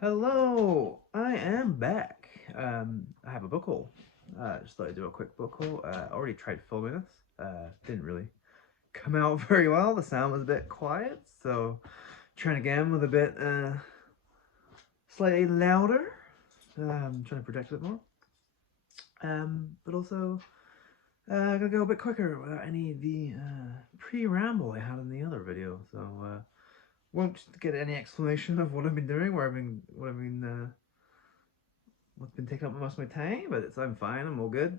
Hello, I am back. I have a book haul. Just thought I'd do a quick book haul. I already tried filming this. Didn't really come out very well. The sound was a bit quiet, so trying again with a bit slightly louder. Trying to project a bit more. But also gonna go a bit quicker without any of the pre-ramble I had in the other video. So won't get any explanation of what I've been doing, what's been taking up most of my time, but I'm fine. I'm all good.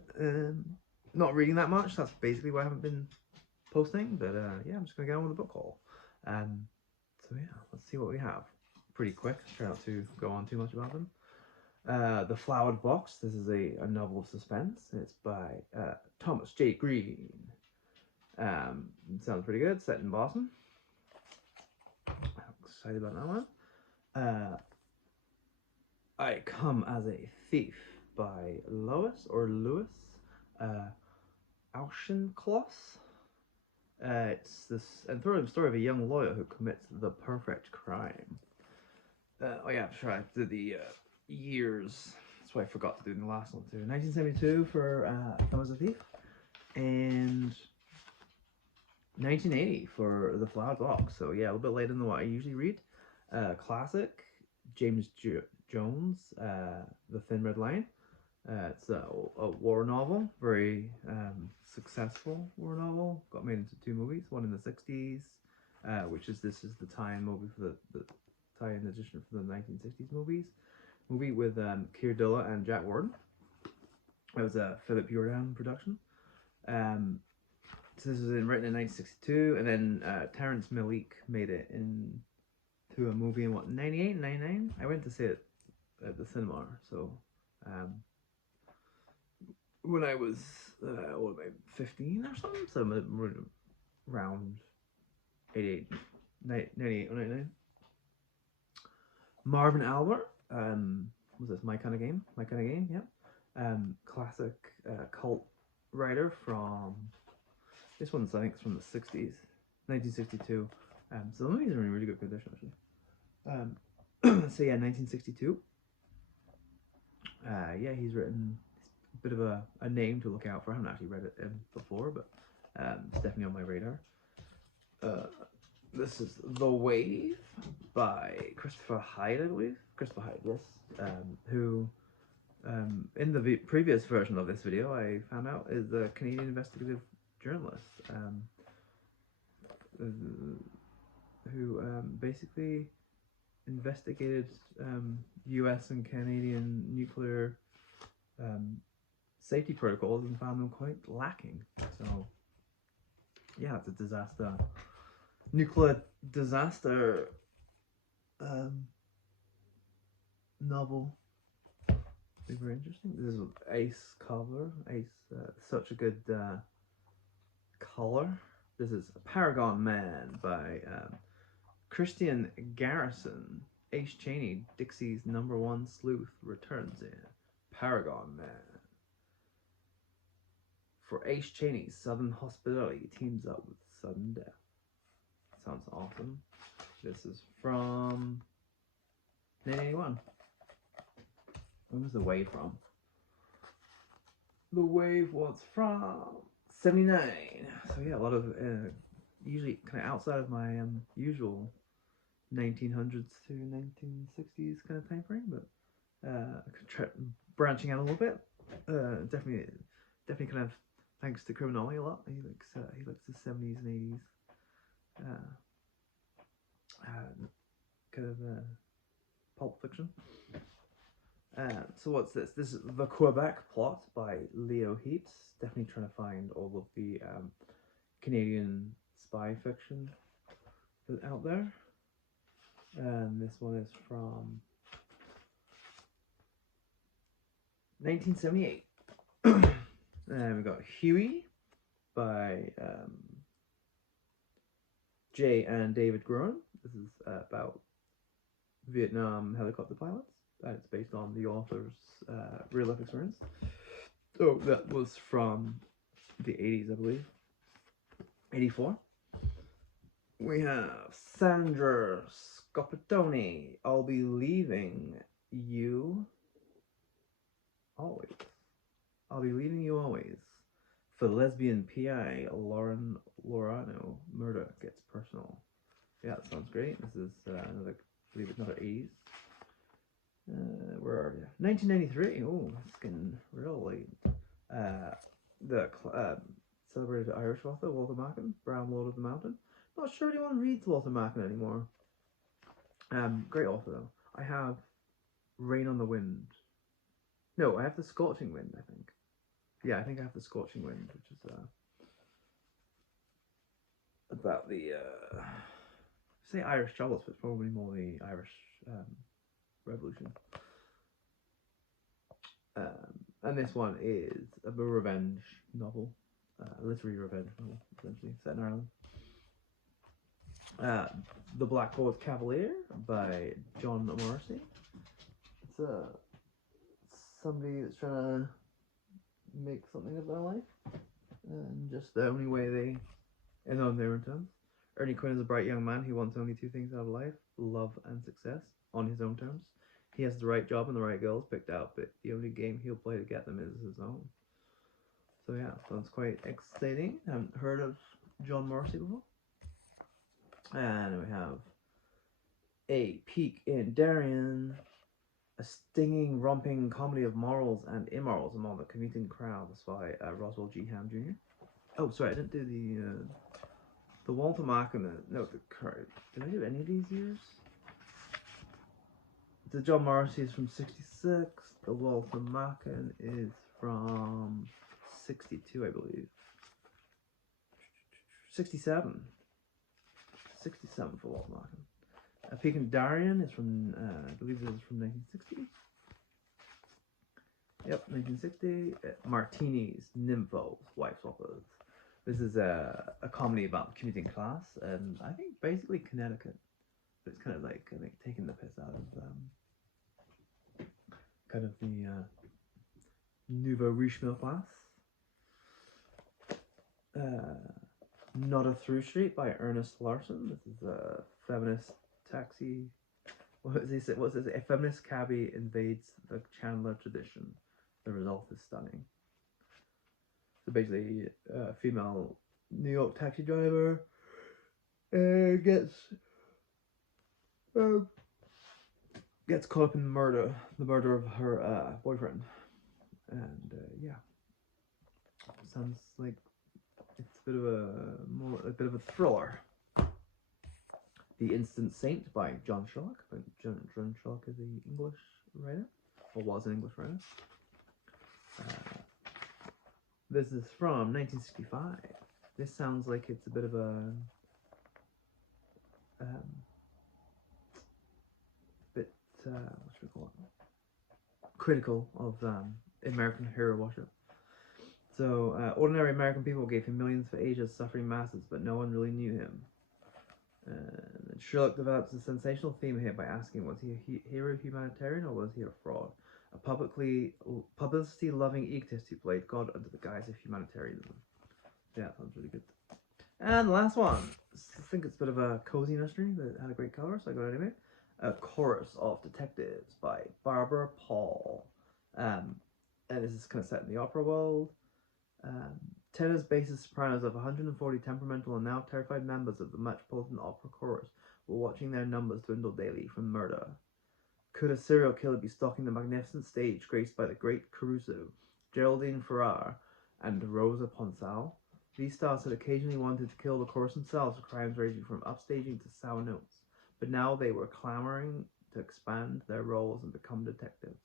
Not reading that much. That's basically why I haven't been posting. But yeah, I'm just gonna get on with the book haul. So yeah, let's see what we have. Pretty quick. Try not to go on too much about them. The Flowered Box. This is a novel of suspense. It's by Thomas J. Green. Sounds pretty good. Set in Boston. I'm excited about that one. I Come as a Thief by Lois or Lewis Auchincloss. It's this enthralling story of a young lawyer who commits the perfect crime. Oh yeah, sure. I did the years. That's why I forgot to do in the last one too. 1972 for Come as a Thief, and 1980 for The Flowered Box. So yeah, a little bit later than what I usually read. Classic. James Jones, The Thin Red Line. It's a war novel, very successful war novel. Got made into two movies, one in the 60s, this is the tie-in movie for the tie-in edition for the 1960s movie with Keir Dullea and Jack Warden. It was a Philip Jordan production. So this was written in 1962, and then Terrence Malick made it into a movie in 98, 99? I went to see it at the cinema, so when I was what am I, 15 or something, so around 88, 98 or 99. Marvin Albert, was this My Kind of Game? Yeah. Classic cult writer from, this one's I think it's from the 60s, 1962. So the movies are in really good condition actually. So yeah, 1962. Yeah, he's written a bit of a name to look out for. I haven't actually read it before, but it's definitely on my radar. This is The Wave by Christopher Hyde, I believe. Christopher Hyde, yes. Who, in the previous version of this video, I found out is a Canadian investigative journalist who basically investigated US and Canadian nuclear safety protocols and found them quite lacking. So, yeah, it's a disaster, nuclear disaster novel. Super interesting. This is Ace cover. Such a good color. This is Paragon Man by Christian Garrison. Ace Cheney, Dixie's #1 sleuth, returns in Paragon Man. For Ace Cheney, Southern hospitality teams up with sudden death. Sounds awesome. This is from 1981. When was The Wave from? The Wave was from 79. So yeah, a lot of usually kind of outside of my usual 1900s to 1960s kind of time frame, but branching out a little bit. Definitely kind of thanks to Criminale a lot. He likes the 70s and 80s. Kind of pulp fiction. So what's this? This is The Quebec Plot by Leo Heaps. Definitely trying to find all of the Canadian spy fiction out there. And this one is from 1978. And we got Huey by Jay and David Groen. This is about Vietnam helicopter pilots. It's based on the author's real life experience. Oh, that was from the 80s, I believe. 84. We have Sandra Scopatoni. I'll be leaving you always. I'll be leaving you always. For lesbian PI, Lauren Lorano, murder gets personal. Yeah, that sounds great. This is another, I believe it's another 80s. Where are you? 1993. Oh, it's getting real late. The celebrated Irish author Walter Mackin, Brown Lord of the Mountain. Not sure anyone reads Walter Mackin anymore. Great author though. I have Rain on the Wind. No, I have The Scorching Wind, I think. Yeah, I think I have The Scorching Wind, which is about the say Irish troubles, but it's probably more the Irish Revolution. And this one is a revenge novel, a literary revenge novel, essentially set in Ireland. The Blackboard Cavalier by John Morrissey. It's somebody that's trying to make something of their life, and just the only way they, in their own terms. Ernie Quinn is a bright young man who wants only two things out of life: love and success, on his own terms. He has the right job and the right girls picked out, but the only game he'll play to get them is his own. So yeah, sounds quite exciting. I haven't heard of John Morrissey before. And we have A Peak in Darien, a stinging, romping comedy of morals and immorals among the commuting crowd. That's by Roswell G. Ham Jr. Oh, sorry, I didn't do the Walter Mackin. No, the current. Did I do any of these years? The John Morrissey is from '66. The Walter Mackin is from '62, I believe. '67. '67 for Walter Mackin. A Peak in Darien is from, I believe this is from 1960. Yep, 1960. Martinis, Nymphos, Wife Swappers. This is a comedy about the commuting class, and I think basically Connecticut. But it's kind of like, I think, taking the piss out of kind of the nouveau riche middle class. Not a Through Street by Ernest Larson. This is a feminist taxi. What does he say? What's this? A feminist cabbie invades the Chandler tradition. The result is stunning. So basically, a female New York taxi driver gets caught up in the murder of her boyfriend, and yeah, sounds like it's a bit of a thriller. The Instant Saint by John Sherlock. John Sherlock is an English writer, or was an English writer. This is from 1965. This sounds like it's a bit of a what should we call it? Critical of American hero worship. So, ordinary American people gave him millions for ages, suffering masses, but no one really knew him. And Sherlock develops a sensational theme here by asking, was he a hero humanitarian or was he a fraud? A publicity-loving egotist who played God under the guise of humanitarianism. Yeah, sounds really good. And the last one. I think it's a bit of a cozy mystery, but it had a great cover, so I got it anyway. A Chorus of Detectives by Barbara Paul. And this is kind of set in the opera world. Tenors, basses, sopranos of 140 temperamental and now terrified members of the Metropolitan Opera Chorus were watching their numbers dwindle daily from murder. Could a serial killer be stalking the magnificent stage graced by the great Caruso, Geraldine Farrar, and Rosa Ponsal? These stars had occasionally wanted to kill the chorus themselves for crimes ranging from upstaging to sour notes, but now they were clamoring to expand their roles and become detectives.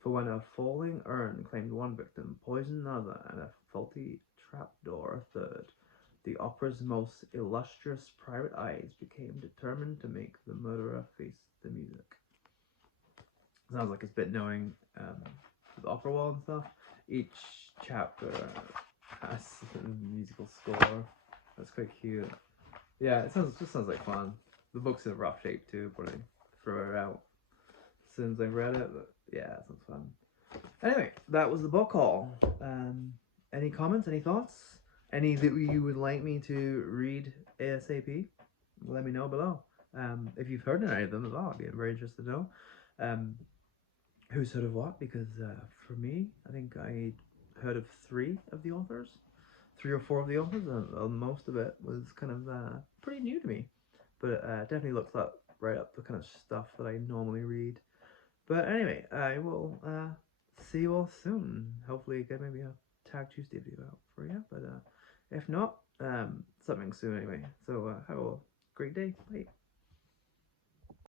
For when a falling urn claimed one victim, poisoned another, and a faulty trapdoor a third, the opera's most illustrious private eyes became determined to make the murderer face the music. Sounds like it's a bit knowing the opera world and stuff. Each chapter has a musical score. That's quite cute. Yeah, it just sounds like fun. The book's in a rough shape too, but I throw it out as soon as I read it. But yeah, it sounds fun. Anyway, that was the book haul. Any comments? Any thoughts? Any that you would like me to read ASAP? let me know below. If you've heard any of them as well, I'd be very interested to know. Um, who's heard of what? Because for me, I think I heard of three of the authors, three or four of the authors, and most of it was kind of pretty new to me. But it definitely looks up right up the kind of stuff that I normally read. But anyway, I will see you all soon. Hopefully, get maybe a Tag Tuesday video out for you. But if not, something soon anyway. So have a great day. Bye.